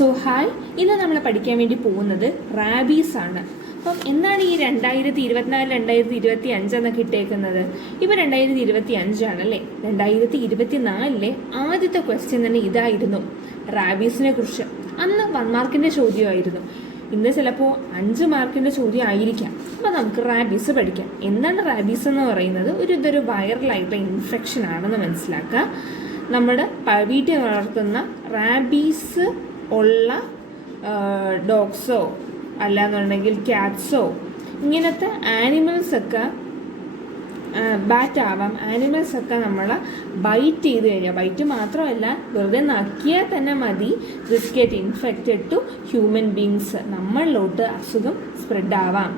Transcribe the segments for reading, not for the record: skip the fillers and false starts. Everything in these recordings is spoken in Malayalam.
സോ ഹായ്, ഇന്ന് നമ്മൾ പഠിക്കാൻ വേണ്ടി പോകുന്നത് റാബീസ് ആണ്. അപ്പം എന്താണ് ഈ 2024 2025 എന്നൊക്കെ ഇട്ടേക്കുന്നത്? ഇപ്പോൾ 2025 ആണല്ലേ. 2024 ആദ്യത്തെ ക്വസ്റ്റ്യൻ തന്നെ ഇതായിരുന്നു, റാബീസിനെ കുറിച്ച്. അന്ന് 1 മാർക്കിൻ്റെ ചോദ്യമായിരുന്നു. ഇന്ന് ചിലപ്പോൾ 5 മാർക്കിൻ്റെ ചോദ്യം ആയിരിക്കാം. അപ്പോൾ നമുക്ക് റാബീസ് പഠിക്കാം. എന്താണ് റാബീസ് എന്ന് പറയുന്നത്? ഇതൊരു വൈറലായിട്ടുള്ള ഇൻഫെക്ഷൻ ആണെന്ന് മനസ്സിലാക്കുക. നമ്മുടെ വീട്ടിൽ വളർത്തുന്ന റാബീസ് ഉള്ള ഡോഗ്സോ അല്ലാന്നുണ്ടെങ്കിൽ ക്യാറ്റ്സോ ഇങ്ങനത്തെ ആനിമൽസൊക്കെ, ബാറ്റ് ആവാം, ആനിമൽസൊക്കെ നമ്മളെ ബൈറ്റ് ചെയ്ത് കഴിഞ്ഞാൽ, ബൈറ്റ് മാത്രമല്ല വെറുതെ നക്കിയാൽ തന്നെ മതി, this get infected to human beings. നമ്മളിലോട്ട് അസുഖം സ്പ്രെഡ് ആവാം.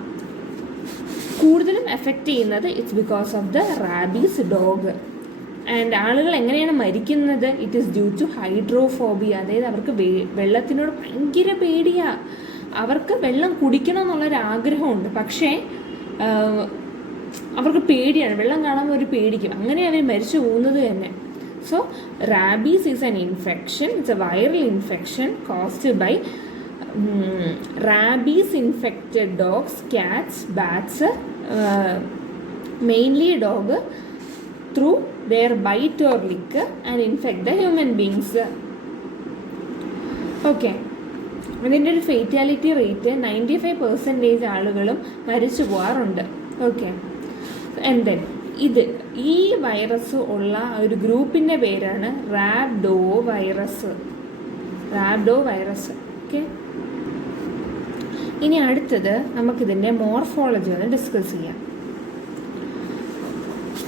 കൂടുതലും എഫക്റ്റ് ചെയ്യുന്നത് it's because of the rabies dog. And ആളുകൾ എങ്ങനെയാണ് മരിക്കുന്നത്? It is due to hydrophobia. അതായത് അവർക്ക് വെള്ളത്തിനോട് ഭയങ്കര പേടിയാണ്. അവർക്ക് വെള്ളം കുടിക്കണം എന്നുള്ളൊരാഗ്രഹമുണ്ട്, പക്ഷേ അവർക്ക് പേടിയാണ്. വെള്ളം കാണുമ്പോൾ അവർ പേടിക്കും. അങ്ങനെ അവർ മരിച്ചു പോകുന്നത് തന്നെ. So rabies is an infection. It's a viral infection caused by rabies infected dogs, cats, bats, mainly dog through their bite or lick and infect the human beings. Okay, ഇതിൻ്റെ ഒരു ഫേറ്റാലിറ്റി റേറ്റ് 95% ആളുകളും മരിച്ചു പോകാറുണ്ട്. ഓക്കെ, ആൻഡ് ദെൻ ഈ വൈറസ് ഉള്ള ഒരു ഗ്രൂപ്പിൻ്റെ പേരാണ് റാബ്ഡോ വൈറസ്. ഓക്കെ, ഇനി അടുത്തത് നമുക്കിതിൻ്റെ മോർഫോളജി ഒന്ന് ഡിസ്കസ് ചെയ്യാം.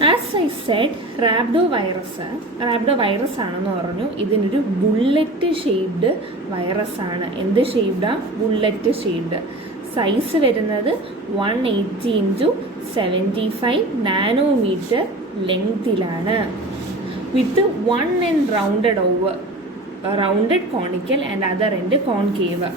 ആസ് ഐ സെഡ്, റാബ്ഡോ വൈറസ് ആണെന്ന് പറഞ്ഞു. ഇതിനൊരു ബുള്ളറ്റ് ഷേപ്ഡ് വൈറസ് ആണ്. എന്ത് ഷേപ്ഡാ? Bullet shaped. സൈസ് വരുന്നത് 180 × 75 നാനോമീറ്റർ ലെങ്തിലാണ്. With 1 end rounded conical and other end concave.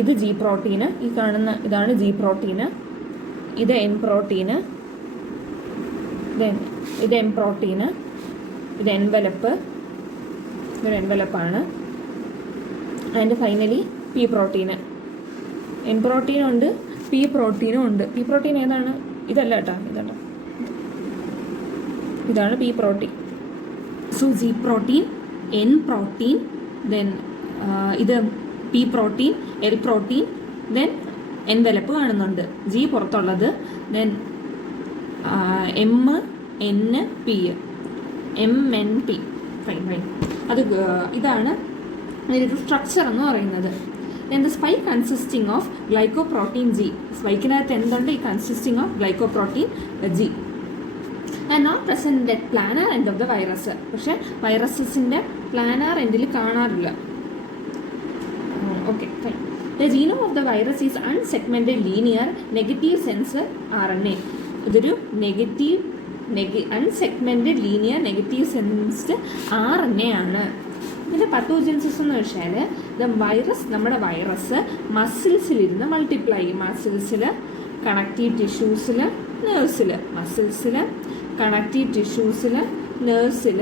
ഇത് ജി പ്രോട്ടീന്, ഈ കാണുന്ന ഇതാണ് ജി പ്രോട്ടീന്, ഇത് എൻ പ്രോട്ടീന്, ഇത് എം പ്രോട്ടീന്, ഇത് ഇതൊരു എൻവലപ്പാണ്. And finally P protein. N പ്രോട്ടീനും ഉണ്ട്, പി പ്രോട്ടീനും ഉണ്ട്. പി പ്രോട്ടീൻ ഏതാണ്? ഇതല്ല കേട്ടോ, ഇതാണ് P protein. So G protein, N protein, then ഇത് P protein, L protein, then envelope കാണുന്നുണ്ട്. ജി പുറത്തുള്ളത്, then M N P, MNP. Fine. ഇതാണ് അതിൻ്റെ സ്ട്രക്ചർ എന്ന് പറയുന്നത്. Then the spike consisting of glycoprotein G. സ്പൈക്കിനകത്ത് എന്തുണ്ട്? ഈ consisting of glycoprotein G. And not present at planar end of the virus. പക്ഷേ വൈറസസിൻ്റെ പ്ലാനാർ എൻഡിൽ കാണാറില്ല. Okay, fine. The genome of the virus is unsegmented linear negative sense RNA. ഇതൊരു unsegmented linear negative sensed RNA ആണ്. ഇതിൻ്റെ പത്തോജൻസിസ് എന്ന് വെച്ചാൽ നമ്മുടെ വൈറസ് മസിൽസിലിരുന്ന് മൾട്ടിപ്ലൈ ചെയ്യും. മസിൽസിൽ, കണക്റ്റീവ് ടിഷ്യൂസിൽ, നേഴ്സിൽ, മസിൽസിൽ, കണക്റ്റീവ് ടിഷ്യൂസിൽ, നേഴ്സിൽ,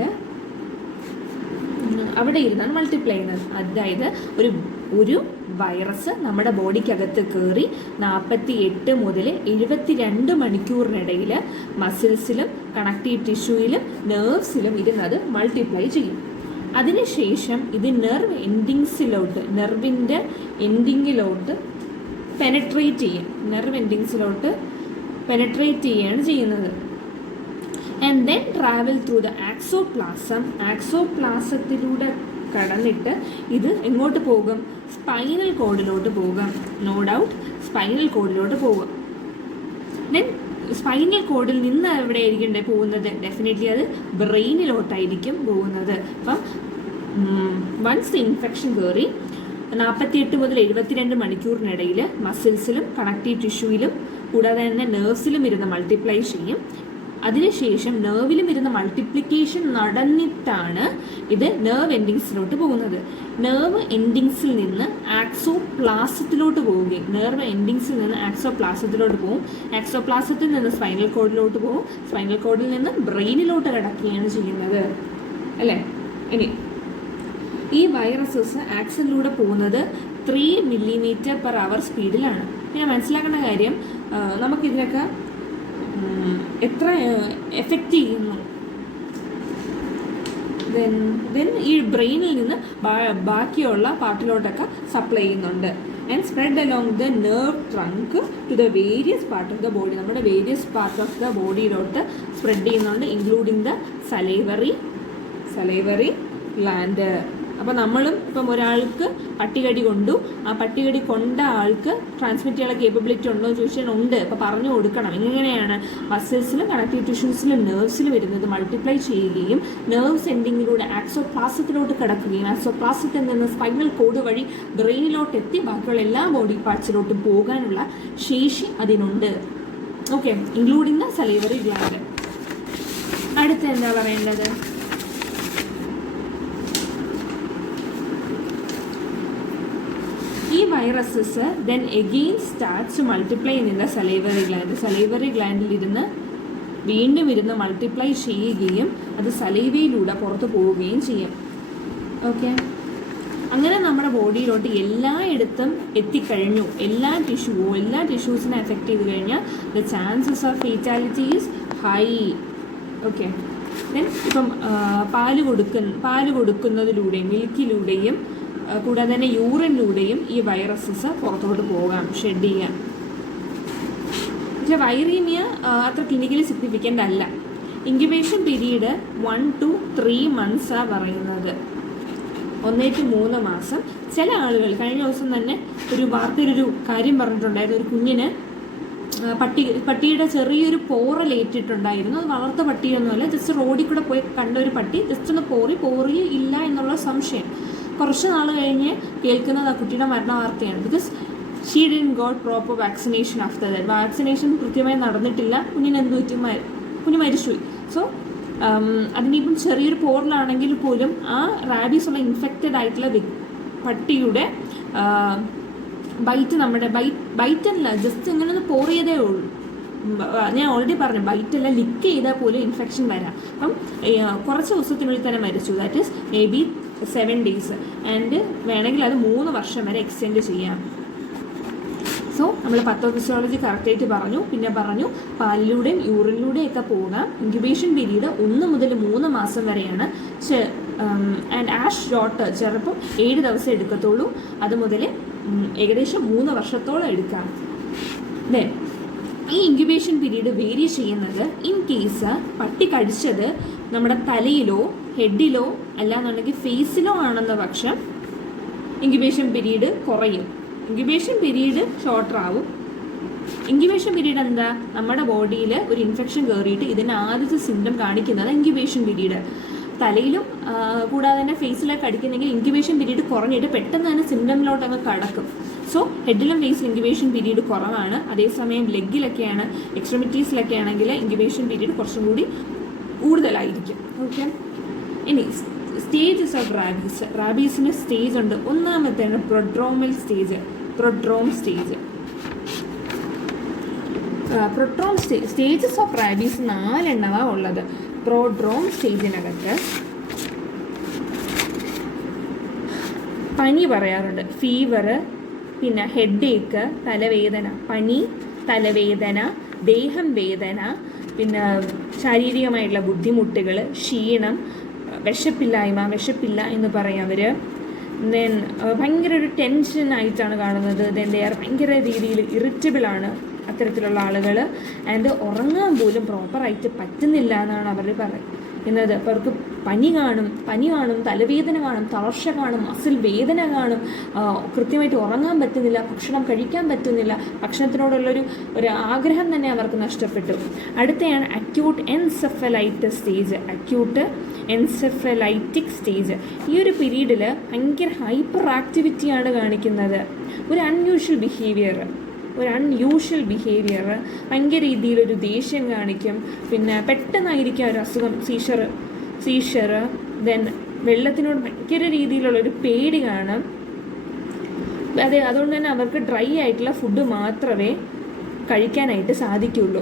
അവിടെ ഇരുന്നാണ് മൾട്ടിപ്ലൈ ചെയ്യുന്നത്. അതായത് ഒരു ഒരു വൈറസ് നമ്മുടെ ബോഡിക്കകത്ത് കയറി 48 മുതൽ 72 മണിക്കൂറിനിടയിൽ മസിൽസിലും കണക്റ്റീവ് ടിഷ്യൂയിലും നെർവ്സിലും ഇരുന്നത് മൾട്ടിപ്ലൈ ചെയ്യും. അതിനുശേഷം ഇത് നെർവിൻ്റെ എൻഡിങ്ങിലോട്ട് പെനട്രേറ്റ് ചെയ്യും. നെർവ് എൻഡിങ്സിലോട്ട് പെനട്രേറ്റ് ചെയ്യുകയാണ് ചെയ്യുന്നത്. And then travel through the axoplasm. ആക്സോപ്ലാസത്തിലൂടെ കടന്നിട്ട് ഇത് എങ്ങോട്ട് പോകും? സ്പൈനൽ കോഡിലോട്ട് പോകും. നോ ഡൗട്ട് സ്പൈനൽ കോഡിലോട്ട് പോകും. ദെൻ സ്പൈനൽ കോഡിൽ നിന്ന് എവിടെ ആയിരിക്കും പോകുന്നത്? ഡെഫിനറ്റ്ലി അത് ബ്രെയിനിലോട്ടായിരിക്കും പോകുന്നത്. അപ്പം വൺസ് ദ ഇൻഫെക്ഷൻ കയറി 48 മുതൽ 72 മണിക്കൂറിനിടയിൽ മസിൽസിലും കണക്റ്റീവ് ടിഷ്യൂയിലും കൂടാതെ തന്നെ നെർവ്സിലും ഇരുന്ന് മൾട്ടിപ്ലൈ ചെയ്യും. അതിനുശേഷം നെർവിലും ഇരുന്ന് മൾട്ടിപ്ലിക്കേഷൻ നടന്നിട്ടാണ് ഇത് നെർവ് എൻഡിങ്സിലോട്ട് പോകുന്നത്. നെർവ് എൻഡിങ്സിൽ നിന്ന് ആക്സോപ്ലാസത്തിലോട്ട് പോവുകയും ആക്സോപ്ലാസത്തിലോട്ട് പോകും. ആക്സോപ്ലാസത്തിൽ നിന്ന് സ്പൈനൽ കോഡിലോട്ട് പോകും. സ്പൈനൽ കോഡിൽ നിന്ന് ബ്രെയിനിലോട്ട് കിടക്കുകയാണ് ചെയ്യുന്നത് അല്ലേ. ഇനി ഈ വൈറസസ് ആക്സിലൂടെ പോകുന്നത് 3 mm/h സ്പീഡിലാണ്. പിന്നെ മനസ്സിലാക്കേണ്ട കാര്യം, നമുക്കിതിനൊക്കെ എത്ര എഫക്റ്റ് ചെയ്യുന്നു. ദെൻ ഈ ബ്രെയിനിൽ നിന്ന് ബാക്കിയുള്ള പാർട്ടിലോട്ടൊക്കെ സപ്ലൈ ചെയ്യുന്നുണ്ട്. And spread along the nerve trunk to the various part of the body. നമ്മുടെ വേരിയസ് പാർട്ട് ഓഫ് ദ ബോഡിയിലോട്ട് സ്പ്രെഡ് ചെയ്യുന്നുണ്ട്, ഇൻക്ലൂഡിങ് ദ സലൈവറി ഗ്ലാൻഡ്. അപ്പോൾ നമ്മളും ഇപ്പം ഒരാൾക്ക് പട്ടികടി കൊണ്ടു, ആ പട്ടികടി കൊണ്ട ആൾക്ക് ട്രാൻസ്മിറ്റ് ചെയ്യാനുള്ള കേപ്പബിലിറ്റി ഉണ്ടോ എന്ന് ചോദിച്ചാൽ ഉണ്ട്. അപ്പോൾ പറഞ്ഞു കൊടുക്കണം. എങ്ങനെയാണ് മസിൽസിലും കണക്റ്റീവ് ടിഷ്യൂസിലും നെർവ്സിലും വരുന്നത് മൾട്ടിപ്ലൈ ചെയ്യുകയും നെർവ്സ് എൻഡിങ്ങിലൂടെ ആക്സോപ്ലാസത്തിലോട്ട് കിടക്കുകയും ആക്സോപ്ലാസത്തിൽ നിന്ന് സ്പൈനൽ കോഡ് വഴി ബ്രെയിനിലോട്ട് എത്തി ബാക്കിയുള്ള എല്ലാ ബോഡി പാർട്സിലോട്ടും പോകാനുള്ള ശേഷി അതിനുണ്ട്. Okay, including the salivary gland. അടുത്ത എന്താ പറയേണ്ടത്? ഈ viruses then again starts to multiply in the salivary gland. Salivary ഗ്ലാൻഡിലിരുന്ന് വീണ്ടും ഇരുന്ന് മൾട്ടിപ്ലൈ ചെയ്യുകയും അത് സലൈവയിലൂടെ പുറത്ത് പോവുകയും ചെയ്യും. ഓക്കെ, അങ്ങനെ നമ്മുടെ ബോഡിയിലോട്ട് എല്ലായിടത്തും എത്തിക്കഴിഞ്ഞു. എല്ലാ ടിഷ്യൂസിനെ എഫക്റ്റ് ചെയ്ത് കഴിഞ്ഞാൽ the chances of fatality is high. Okay, then ഇപ്പം പാല് കൊടുക്കുന്നതിലൂടെയും മിൽക്കിലൂടെയും കൂടാതെ തന്നെ യൂറിനിലൂടെയും ഈ വൈറസസ് പുറത്തോട്ട് പോകാം, ഷെഡ് ചെയ്യാം. പക്ഷേ വൈറീമിയ അത്ര ക്ലിനിക്കലി സിഗ്നിഫിക്കൻ്റ് അല്ല. ഇൻക്യുബേഷൻ പീരീഡ് 1 to 3 months പറയുന്നത്. 1 to 3 മാസം. ചില ആളുകൾ കഴിഞ്ഞ ദിവസം തന്നെ ഒരു വാർത്തയിലൊരു കാര്യം പറഞ്ഞിട്ടുണ്ടായിരുന്നു. ഒരു കുഞ്ഞിന് പട്ടിയുടെ ചെറിയൊരു പോറലേറ്റിട്ടുണ്ടായിരുന്നു. അത് വളർത്ത പട്ടിയൊന്നുമല്ല, ജസ്റ്റ് റോഡിൽ കൂടെ പോയി കണ്ട ഒരു പട്ടി ജസ്റ്റ് ഒന്ന് പോറി ഇല്ല എന്നുള്ള സംശയം. കുറച്ച് നാൾ കഴിഞ്ഞ് കേൾക്കുന്നത് ആ കുട്ടിയുടെ മരണ വാർത്തയാണ്. Because she didn't got proper vaccination after that. Vaccination കൃത്യമായി നടന്നിട്ടില്ല. കുഞ്ഞിന് എന്ത് പറ്റി? കുഞ്ഞ് മരിച്ചുപോയി. സോ അതിനിപ്പം ചെറിയൊരു പോറിലാണെങ്കിൽ പോലും ആ റാബീസ് ഉള്ള ഇൻഫെക്റ്റഡ് ആയിട്ടുള്ള പട്ടിയുടെ ബൈറ്റല്ല, ജസ്റ്റ് ഇങ്ങനെ ഒന്ന് പോറിയതേ ഉള്ളൂ. ഞാൻ ഓൾറെഡി പറഞ്ഞു, ബൈറ്റല്ല, ലിക്ക് ചെയ്താൽ പോലും ഇൻഫെക്ഷൻ വരാം. അപ്പം കുറച്ച് ദിവസത്തിനുള്ളിൽ തന്നെ മരിച്ചു. That is may be 7 days. And വേണമെങ്കിൽ അത് 3 വർഷം വരെ എക്സ്റ്റെൻഡ് ചെയ്യാം. സോ നമ്മൾ പത്തോഫിസിയോളജി കറക്റ്റായിട്ട് പറഞ്ഞു. പിന്നെ പറഞ്ഞു പാലിലൂടെയും യൂറിനിലൂടെയൊക്കെ പോകാം. ഇൻക്യുബേഷൻ പീരീഡ് 1 മുതൽ 3 മാസം വരെയാണ്. ആൻഡ് ആഷ് ഷോർട്ട് ചിലപ്പോൾ 7 ദിവസം എടുക്കത്തുള്ളൂ. അത് മുതൽ ഏകദേശം 3 വർഷത്തോളം എടുക്കാം. അല്ലേ? ഈ ഇൻക്യുബേഷൻ പീരീഡ് വേരി ചെയ്യുന്നത് ഇൻ കേസ് പട്ടി കടിച്ചത് നമ്മുടെ തലയിലോ ഹെഡിലോ അല്ലാന്നുണ്ടെങ്കിൽ ഫേസിലോ ആണെന്ന പക്ഷം ഇൻക്യുബേഷൻ പീരീഡ് കുറയും. ഇൻക്യുബേഷൻ പീരീഡ് ഷോർട്ടർ ആവും. ഇൻക്യുബേഷൻ പീരീഡ് എന്താ? നമ്മുടെ ബോഡിയിൽ ഒരു ഇൻഫെക്ഷൻ കയറിയിട്ട് ഇതിന് ആദ്യത്തെ സിംറ്റം കാണിക്കുന്നത് ഇൻക്യുബേഷൻ പീരീഡ്. തലയിലും കൂടാതെ തന്നെ ഫേസിലൊക്കെ അടിക്കുന്നെങ്കിൽ ഇൻക്യുബേഷൻ പീരീഡ് കുറഞ്ഞിട്ട് പെട്ടെന്ന് തന്നെ സിംറ്റമിലോട്ട് അങ്ങ് കടക്കും. സോ ഹെഡിലും ഫേസിലും ഇൻക്യുബേഷൻ പീരീഡ് കുറവാണ്. അതേസമയം ലെഗിലൊക്കെയാണ്, എക്സ്ട്രിമിറ്റീസിലൊക്കെ ആണെങ്കിൽ ഇൻക്യുബേഷൻ പീരീഡ് കുറച്ചും കൂടി കൂടുതലായിരിക്കും. ഓക്കെ, ഇനി സ്റ്റേജസ് ഓഫ് റാബീസ്. റാബീസിന് സ്റ്റേജ് ഉണ്ട്. ഒന്നാമത്തേണ് പ്രൊഡ്രോമൽ സ്റ്റേജ്. സ്റ്റേജസ് ഓഫ് റാബീസ് 4 എണ്ണമാണ് ഉള്ളത്. പ്രോഡ്രോം സ്റ്റേജിനകത്ത് പനി പറയാറുണ്ട്, ഫീവർ, പിന്നെ ഹെഡ് ഏക്ക്, തലവേദന, പനി, തലവേദന, ദേഹം വേദന, പിന്നെ ശാരീരികമായിട്ടുള്ള ബുദ്ധിമുട്ടുകൾ, ക്ഷീണം, വിശപ്പില്ല എന്ന് പറയും അവർ. ദെൻ ഭയങ്കര ഒരു ടെൻഷനായിട്ടാണ് കാണുന്നത്. ദെൻ ദേ ആർ ഭയങ്കര രീതിയിൽ ഇറിറ്റബിളാണ് അത്തരത്തിലുള്ള ആളുകൾ. ആൻഡ് ഉറങ്ങാൻ പോലും പ്രോപ്പറായിട്ട് പറ്റുന്നില്ല എന്നാണ് അവർ പറയുന്നത്. അപ്പോൾ അവർക്ക് പനി കാണും, തലവേദന കാണും, തളർച്ച കാണും, മസിൽ വേദന കാണും, കൃത്യമായിട്ട് ഉറങ്ങാൻ പറ്റുന്നില്ല, ഭക്ഷണം കഴിക്കാൻ പറ്റുന്നില്ല, ഭക്ഷണത്തിനോടുള്ളൊരു ആഗ്രഹം തന്നെ അവർക്ക് നഷ്ടപ്പെട്ടു. അടുത്തയാണ് acute encephalitis stage. Acute encephalitic stage. ഈ ഒരു പീരീഡിൽ ഭയങ്കര ഹൈപ്പർ ആക്ടിവിറ്റിയാണ് കാണിക്കുന്നത്. ഒരു അൺയൂഷ്വൽ ബിഹേവിയർ, ഭയങ്കര രീതിയിലൊരു ദേഷ്യം കാണിക്കും. പിന്നെ പെട്ടെന്നായിരിക്കും ഒരു അസുഖം, സീഷർ. ദെൻ വെള്ളത്തിനോട് ഭയങ്കര രീതിയിലുള്ളൊരു പേടി കാണും. അതുകൊണ്ട് തന്നെ അവർക്ക് ഡ്രൈ ആയിട്ടുള്ള ഫുഡ് മാത്രമേ കഴിക്കാനായിട്ട് സാധിക്കുള്ളൂ.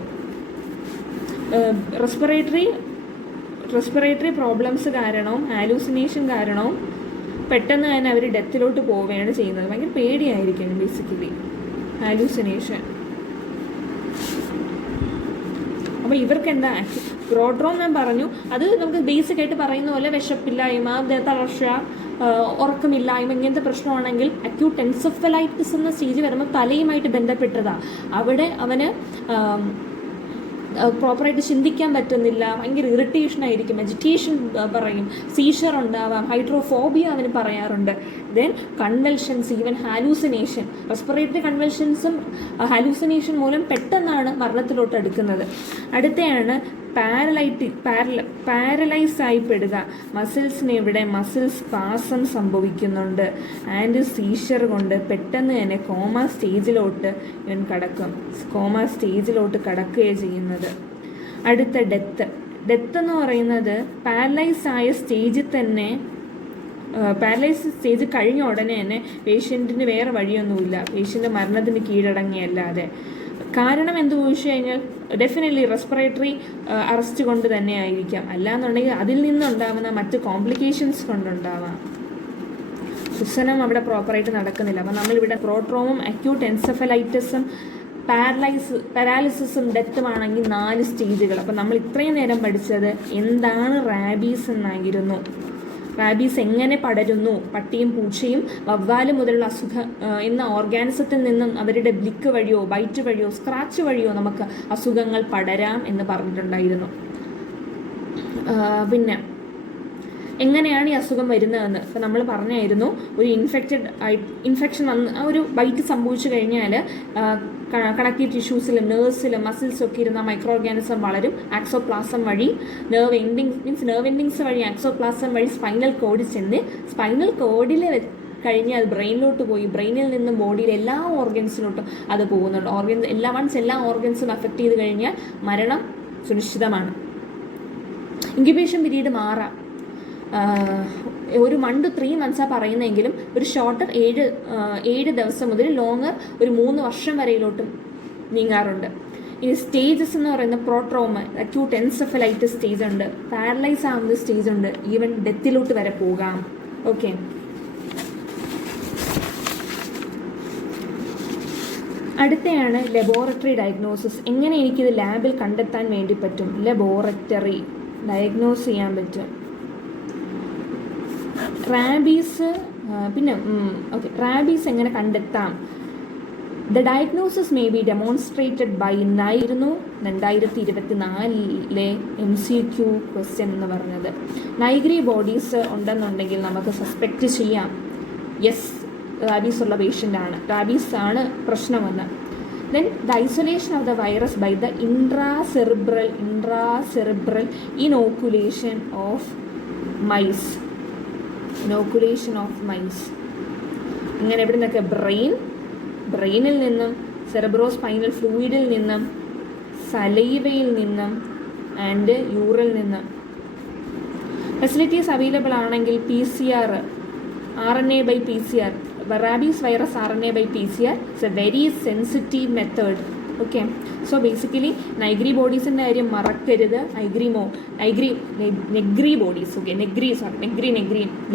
റെസ്പിറേറ്ററി പ്രോബ്ലംസ് കാരണവും ഹാലൂസിനേഷൻ കാരണവും പെട്ടെന്ന് തന്നെ അവർ ഡെത്തിലോട്ട് പോവുകയാണ് ചെയ്യുന്നത്. ഭയങ്കര പേടിയായിരിക്കും ബേസിക്കലി ഹാലൂസിനേഷൻ. അപ്പോൾ ഇവർക്ക് എന്താ പ്രോഡ്രോം ഞാൻ പറഞ്ഞു, അത് നമുക്ക് ബേസിക് ആയിട്ട് പറയുന്ന പോലെ വിശപ്പില്ലായ്മ, തളർച്ച, ഉറക്കമില്ലായ്മ, ഇങ്ങനത്തെ പ്രശ്നമാണെങ്കിൽ അക്യൂട്ട് എൻസെഫലൈറ്റിസ് എന്ന സ്റ്റേജ് വരുമ്പോൾ തലയുമായിട്ട് ബന്ധപ്പെട്ടതാണ്. അവിടെ അവന് പ്രോപ്പറായിട്ട് ചിന്തിക്കാൻ പറ്റുന്നില്ല, ഭയങ്കര ഇറിറ്റേഷനായിരിക്കും, എജിറ്റേഷൻ പറയും, സീഷർ ഉണ്ടാവാം, ഹൈഡ്രോഫോബിയ അവന് പറയാറുണ്ട്. Then convulsions, even hallucination, respiratory കൺവൽഷൻസും ഹാലൂസിനേഷൻ മൂലം പെട്ടെന്നാണ് മരണത്തിലോട്ട് അടുക്കുന്നത്. അടുത്തയാണ് പാരലൈസ് ആയിപ്പെടുക. മസിൽസിന് ഇവിടെ മസിൽ സ്പാസം സംഭവിക്കുന്നുണ്ട്. ആൻഡ് സീഷർ കൊണ്ട് പെട്ടെന്ന് തന്നെ കോമ സ്റ്റേജിലോട്ട് കടക്കുകയാണ് ചെയ്യുന്നത്. അടുത്ത ഡെത്ത് എന്ന് പറയുന്നത് പാരലൈസ് ആയ സ്റ്റേജിൽ തന്നെ, പാരലൈസ് സ്റ്റേജ് കഴിഞ്ഞ ഉടനെ തന്നെ പേഷ്യൻറ്റിന് വേറെ വഴിയൊന്നുമില്ല, പേഷ്യൻ്റ് മരണത്തിന് കീഴടങ്ങിയല്ലാതെ. കാരണം എന്ത് ചോദിച്ചു കഴിഞ്ഞാൽ ഡെഫിനറ്റ്ലി റെസ്പിറേറ്ററി അറസ്റ്റ് കൊണ്ട് തന്നെ ആയിരിക്കാം, അല്ലാന്നുണ്ടെങ്കിൽ അതിൽ നിന്നുണ്ടാവുന്ന മറ്റ് കോംപ്ലിക്കേഷൻസ് കൊണ്ടുണ്ടാവാം. ശ്വസനം അവിടെ പ്രോപ്പറായിട്ട് നടക്കുന്നില്ല. അപ്പം നമ്മളിവിടെ പ്രോട്രോമും അക്യൂട്ട് എൻസെഫലൈറ്റിസും പാരാലിസിസും ഡെത്തുമാണെങ്കിൽ 4 സ്റ്റേജുകൾ. അപ്പം നമ്മൾ ഇത്രയും നേരം പഠിച്ചത് എന്താണ് റാബീസ് എന്നായിരുന്നു. റാബീസ് എങ്ങനെ പടരുന്നു, പട്ടിയും പൂച്ചയും വവ്വാല് മുതലുള്ള എന്ന ഓർഗാനിസത്തിൽ നിന്നും അവരുടെ ബ്ലിക്ക് വഴിയോ ബൈറ്റ് വഴിയോ സ്ക്രാച്ച് വഴിയോ നമുക്ക് അസുഖങ്ങൾ പടരാം എന്ന് പറഞ്ഞിട്ടുണ്ടായിരുന്നു. പിന്നെ എങ്ങനെയാണ് ഈ അസുഖം വരുന്നതെന്ന് ഇപ്പം നമ്മൾ പറഞ്ഞായിരുന്നു. ഒരു ഇൻഫെക്ഷൻ വന്ന് ആ ഒരു ബൈറ്റ് സംഭവിച്ചു കഴിഞ്ഞാൽ കണക്റ്റീവ് ടിഷ്യൂസിലും നെർവ്സിലും മസിൽസും ഒക്കെ ഇരുന്ന മൈക്രോ ഓർഗാനിസം വളരും. ആക്സോപ്ലാസം വഴി നെർവ് എൻഡിങ്സ് വഴി ആക്സോപ്ലാസം വഴി സ്പൈനൽ കോഡിൽ ചെന്ന് സ്പൈനൽ കോഡിൽ കഴിഞ്ഞ് അത് ബ്രെയിനിലോട്ട് പോയി ബ്രെയിനിൽ നിന്നും ബോഡിയിലെ എല്ലാ ഓർഗൻസിലോട്ടും അത് പോകുന്നുണ്ട്. എല്ലാ ഓർഗൻസും അഫക്റ്റ് ചെയ്ത് കഴിഞ്ഞാൽ മരണം സുനിശ്ചിതമാണ്. ഇൻക്യുബേഷൻ പീരീഡ് മാറാം. ഒരു 1 to 3 months പറയുന്നതെങ്കിലും ഒരു ഷോർട്ടർ 7 ദിവസം മുതൽ ലോങ്ങർ ഒരു 3 വർഷം വരെയിലോട്ടും നീങ്ങാറുണ്ട്. ഇനി സ്റ്റേജസ് എന്ന് പറയുന്ന പ്രോട്രോമ, അക്യൂട്ട് എൻസെഫലൈറ്റിസ് സ്റ്റേജ് ഉണ്ട്, പാരലൈസ് ആവുന്ന സ്റ്റേജ് ഉണ്ട്, ഈവൻ ഡെത്തിലോട്ട് വരെ പോകാം. ഓക്കെ, അടുത്തയാണ് ലബോറട്ടറി ഡയഗ്നോസിസ്. എങ്ങനെ എനിക്കിത് ലാബിൽ കണ്ടെത്താൻ വേണ്ടി പറ്റും? ലബോറട്ടറി ഡയഗ്നോസ് ചെയ്യാൻ പറ്റും. റാബീസ് റാബീസ് എങ്ങനെ കണ്ടെത്താം? The diagnosis may be demonstrated by 2024 MCQ question എന്ന് പറഞ്ഞത്. നൈഗ്രി ബോഡീസ് ഉണ്ടെന്നുണ്ടെങ്കിൽ നമുക്ക് സസ്പെക്റ്റ് ചെയ്യാം, യെസ് റാബീസ് ഉള്ള പേഷ്യൻ്റ് ആണ്, റാബീസ് ആണ് പ്രശ്നമെന്ന്. Then the isolation of the virus by the intracerebral inoculation of mice. ഇങ്ങനെ എവിടെ നിന്നൊക്കെ? ബ്രെയിനിൽ നിന്നും, സെറിബ്രോ സ്പൈനൽ ഫ്ലൂയിഡിൽ നിന്നും, സലൈവയിൽ നിന്നും ആൻഡ് യൂറിൽ നിന്നും. ഫെസിലിറ്റീസ് അവൈലബിൾ ആണെങ്കിൽ PCR, RNA by PCR, rabies virus RNA by PCR it's a very sensitive method. Okay. So basically Negri ബോഡീസിൻ്റെ കാര്യം മറക്കരുത്. നെഗ്രി ബോഡീസ്, ഓക്കെ,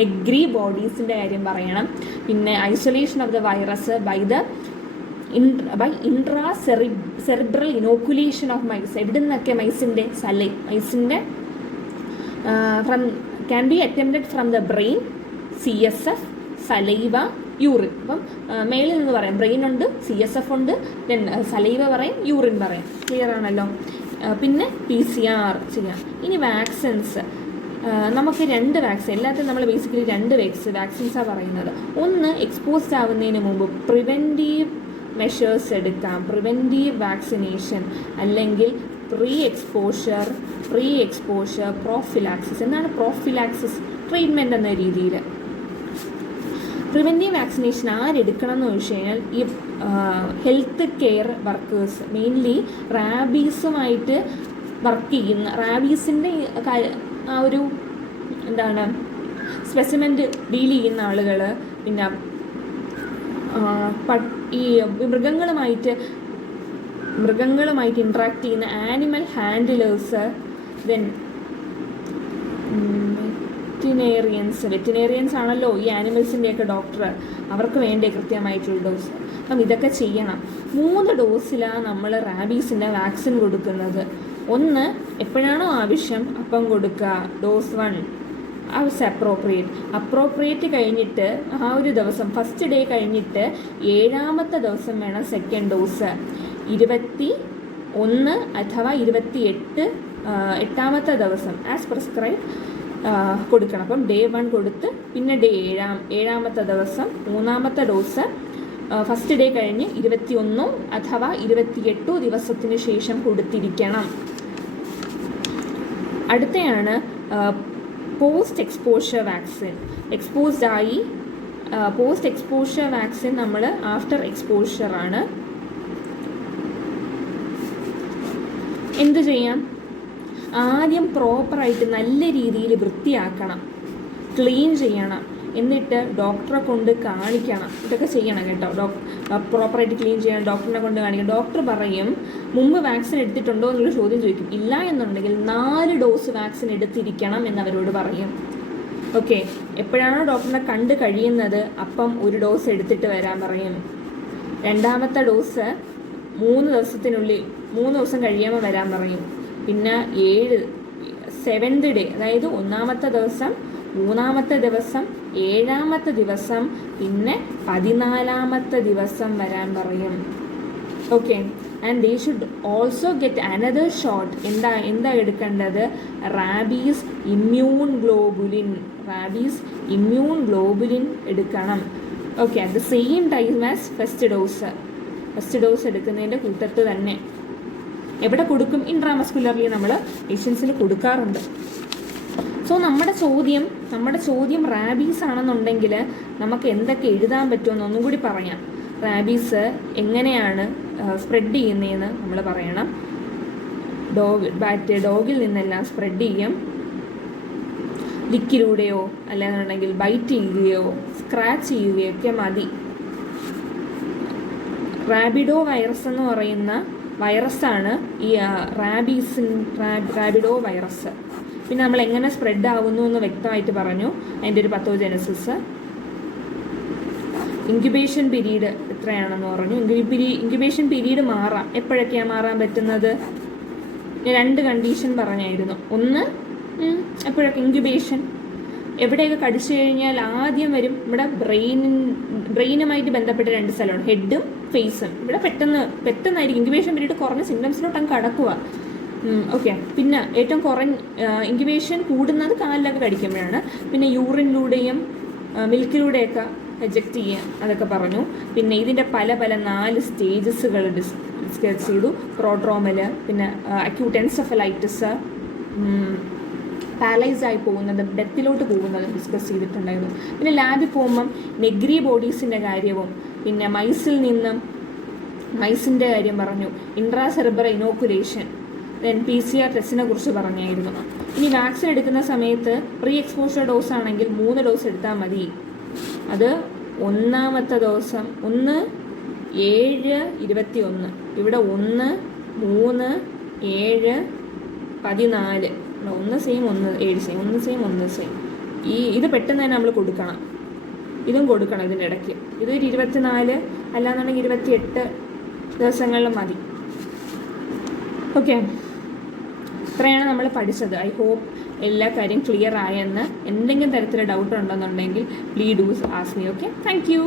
നെഗ്രി ബോഡീസിൻ്റെ കാര്യം പറയണം. പിന്നെ isolation of the virus by intracerebral inoculation of mice. എവിടെ നിന്നൊക്കെ മൈസിൻ്റെ from can be attempted from the brain, CSF, saliva, urine. അപ്പം മേളിൽ നിന്ന് പറയാം, ബ്രെയിൻ ഉണ്ട്, CSF ഉണ്ട്, ദെൻ സലൈവ പറയും, യൂറിൻ പറയും. ക്ലിയർ ആണല്ലോ. പിന്നെ PCR ചെയ്യാം. ഇനി വാക്സിൻസ്, നമുക്ക് 2 വാക്സിൻ, എല്ലാത്തിനും നമ്മൾ ബേസിക്കലി 2 വാക്സിൻസാണ് പറയുന്നത്. ഒന്ന്, എക്സ്പോസ്ഡ് ആവുന്നതിന് മുമ്പ് പ്രിവെൻറ്റീവ് മെഷേഴ്സ് എടുക്കാം, പ്രിവെൻറ്റീവ് വാക്സിനേഷൻ, അല്ലെങ്കിൽ പ്രീ എക്സ്പോഷർ, പ്രോഫിലാക്സിസ്. എന്താണ് പ്രോഫിലാക്സിസ്? ട്രീറ്റ്മെൻറ്റ് എന്ന രീതിയിൽ. പ്രിവെൻറ്റീവ് വാക്സിനേഷൻ ആരെടുക്കണം എന്ന് ചോദിച്ചു കഴിഞ്ഞാൽ ഈ ഹെൽത്ത് കെയർ വർക്കേഴ്സ്, മെയിൻലി റാബീസുമായിട്ട് വർക്ക് ചെയ്യുന്ന, റാബീസിൻ്റെ ആ ഒരു എന്താണ് സ്പെസിമെൻ്റ് ഡീൽ ചെയ്യുന്ന ആളുകൾ, പിന്നെ ഈ മൃഗങ്ങളുമായിട്ട് ഇൻട്രാക്ട് ചെയ്യുന്ന ആനിമൽ ഹാൻഡിലേഴ്സ്, ദെൻ വെറ്റിനേറിയൻസ് ആണല്ലോ ഈ ആനിമൽസിൻ്റെയൊക്കെ ഡോക്ടർ, അവർക്ക് വേണ്ടേ കൃത്യമായിട്ടുള്ള ഡോസ്. അപ്പം ഇതൊക്കെ ചെയ്യണം. 3 ഡോസിലാണ് നമ്മൾ റാബീസിൻ്റെ വാക്സിൻ കൊടുക്കുന്നത്. ഒന്ന്, എപ്പോഴാണോ ആവശ്യം അപ്പം കൊടുക്കുക, ഡോസ് 1 ആസ് അപ്രോപ്രിയേറ്റ് കഴിഞ്ഞിട്ട് ആ ഒരു ദിവസം ഫസ്റ്റ് ഡേ കഴിഞ്ഞിട്ട് 7ാമത്തെ ദിവസം വേണം സെക്കൻഡ് ഡോസ്. 21 അഥവാ 8ാമത്തെ ദിവസം ആസ് പ്രിസ്ക്രൈബ് കൊടുക്കണം. അപ്പം ഡേ 1 കൊടുത്ത് പിന്നെ ഡേ 7ാമത്തെ ദിവസം 3ാമത്തെ ഡോസ് ഫസ്റ്റ് ഡേ കഴിഞ്ഞ് 21 അഥവാ 28 ദിവസത്തിന് ശേഷം കൊടുത്തിരിക്കണം. അടുത്തയാണ് post exposure vaccine. Post exposure vaccine നമ്മൾ ആഫ്റ്റർ എക്സ്പോഷറാണ്. എന്ത് ചെയ്യാം? ആദ്യം പ്രോപ്പറായിട്ട് നല്ല രീതിയിൽ വൃത്തിയാക്കണം, ക്ലീൻ ചെയ്യണം, എന്നിട്ട് ഡോക്ടറെ കൊണ്ട് കാണിക്കണം. ഇതൊക്കെ ചെയ്യണം കേട്ടോ. പ്രോപ്പറായിട്ട് ക്ലീൻ ചെയ്യണം, ഡോക്ടറിനെ കൊണ്ട് കാണിക്കണം. ഡോക്ടർ പറയും മുമ്പ് വാക്സിൻ എടുത്തിട്ടുണ്ടോ എന്നുള്ള ചോദ്യം ചോദിക്കും. ഇല്ല എന്നുണ്ടെങ്കിൽ 4 ഡോസ് വാക്സിൻ എടുത്തിരിക്കണം എന്നവരോട് പറയും. ഓക്കെ. എപ്പോഴാണോ ഡോക്ടറിനെ കണ്ട് കഴിയുന്നത് അപ്പം 1 ഡോസ് എടുത്തിട്ട് വരാൻ പറയും. 2ാമത്തെ ഡോസ് 3 ദിവസം കഴിയുമ്പോൾ വരാൻ പറയും. പിന്നെ 7th ഡേ, അതായത് 1ാമത്തെ ദിവസം, 3ാമത്തെ ദിവസം, 7ാമത്തെ ദിവസം, പിന്നെ 14ാമത്തെ ദിവസം വരാൻ പറയും. Okay. And they should also get another shot. എന്താ എടുക്കേണ്ടത്? റാബീസ് ഇമ്മ്യൂൺ ഗ്ലോബുലിൻ എടുക്കണം. Okay. At the same time as first dose എടുക്കുന്നതിൻ്റെ കൂട്ടത്ത് തന്നെ. എവിടെ കൊടുക്കും? ഇൻട്രാമസ്കുലർലി നമ്മൾ പേഷ്യൻസിന് കൊടുക്കാറുണ്ട്. സോ നമ്മുടെ ചോദ്യം റാബീസ് ആണെന്നുണ്ടെങ്കിൽ നമുക്ക് എന്തൊക്കെ എഴുതാൻ പറ്റുമെന്ന് ഒന്നും കൂടി പറയാം. റാബീസ് എങ്ങനെയാണ് സ്പ്രെഡ് ചെയ്യുന്നതെന്ന് നമ്മൾ പറയണം. ഡോഗിൽ നിന്നെല്ലാം സ്പ്രെഡ് ചെയ്യും. ലിക്കിലൂടെയോ അല്ലാന്നുണ്ടെങ്കിൽ ബൈറ്റ് ചെയ്യുകയോ സ്ക്രാച്ച് ചെയ്യുകയോ ഒക്കെ മതി. റാബിഡോ വൈറസ് എന്ന് പറയുന്ന വൈറസാണ് ഈ റാബിഡോ വൈറസ്. പിന്നെ നമ്മൾ എങ്ങനെ സ്പ്രെഡ് ആവുന്നു എന്ന് വ്യക്തമായിട്ട് പറഞ്ഞു. അതിൻ്റെ ഒരു പത്തോജനസിസ്, ഇൻക്യുബേഷൻ പീരീഡ് എത്രയാണെന്ന് പറഞ്ഞു. ഇൻക്യുബേഷൻ പീരീഡ് മാറാം. എപ്പോഴൊക്കെയാണ് മാറാൻ പറ്റുന്നത്? 2 കണ്ടീഷൻ പറഞ്ഞായിരുന്നു. ഒന്ന്, എപ്പോഴൊക്കെ ഇൻക്യുബേഷൻ എവിടെയൊക്കെ കടിച്ചു കഴിഞ്ഞാൽ ആദ്യം വരും നമ്മുടെ ബ്രെയിനുമായിട്ട് ബന്ധപ്പെട്ട 2 സ്ഥലമാണ്, ഹെഡും ഫേസും. ഇവിടെ പെട്ടെന്നായിരിക്കും ഇൻക്യുബേഷൻ പീരീഡ് കുറഞ്ഞ സിംറ്റംസിലോട്ട് അങ്ങ് കടക്കുക. ഓക്കെ. പിന്നെ ഏറ്റവും ഇൻക്യുബേഷൻ കൂടുന്നത് കാലിലൊക്കെ കടിക്കുമ്പോഴാണ്. പിന്നെ യൂറിനിലൂടെയും മിൽക്കിലൂടെയൊക്കെ എജക്റ്റ് ചെയ്യുക, അതൊക്കെ പറഞ്ഞു. പിന്നെ ഇതിൻ്റെ പല 4 സ്റ്റേജസുകൾ ഡിസ്കസ് ചെയ്തു. പ്രോഡ്രോമൽ, പിന്നെ അക്യൂട്ട് എൻസെഫലൈറ്റിസ്, പാരലൈസ് ആയി പോകുന്നത്, ഡെത്തിലോട്ട് പോകുന്നത് ഡിസ്കസ് ചെയ്തിട്ടുണ്ടായിരുന്നു. പിന്നെ ലാബിൽ പോകുമ്പം നെഗ്രി ബോഡീസിൻ്റെ കാര്യവും പിന്നെ മൈസിൻ്റെ കാര്യം പറഞ്ഞു. ഇൻട്രാസെറിബ്രൽ ഇനോക്കുലേഷൻ, ദെൻ PCR ടെസ്റ്റിനെ കുറിച്ച് പറഞ്ഞായിരുന്നു. ഇനി വാക്സിൻ എടുക്കുന്ന സമയത്ത് പ്രീ എക്സ്പോഷർ ഡോസ് ആണെങ്കിൽ 3 ഡോസ് എടുത്താൽ മതി. അത് 1ാമത്തെ ദിവസം 1 7, 21. ഇവിടെ 1, 3, 7, 14. 1 സെയിം 1 7 സെയിം 1 സെയിം 1 സെയിം. ഇത് പെട്ടെന്ന് തന്നെ നമ്മൾ കൊടുക്കണം. ഇതും കൊടുക്കണം ഇതിൻ്റെ ഇടയ്ക്ക്. ഇതൊരു 24 അല്ലാന്നുണ്ടെങ്കിൽ 28 ദിവസങ്ങളിൽ മതി. ഓക്കെ, ഇത്രയാണ് നമ്മൾ പഠിച്ചത്. ഐ ഹോപ്പ് എല്ലാ കാര്യം ക്ലിയർ ആയെന്ന്. എന്തെങ്കിലും തരത്തിലുള്ള ഡൗട്ട് ഉണ്ടെന്നുണ്ടെങ്കിൽ please do ask me. Okay, thank you.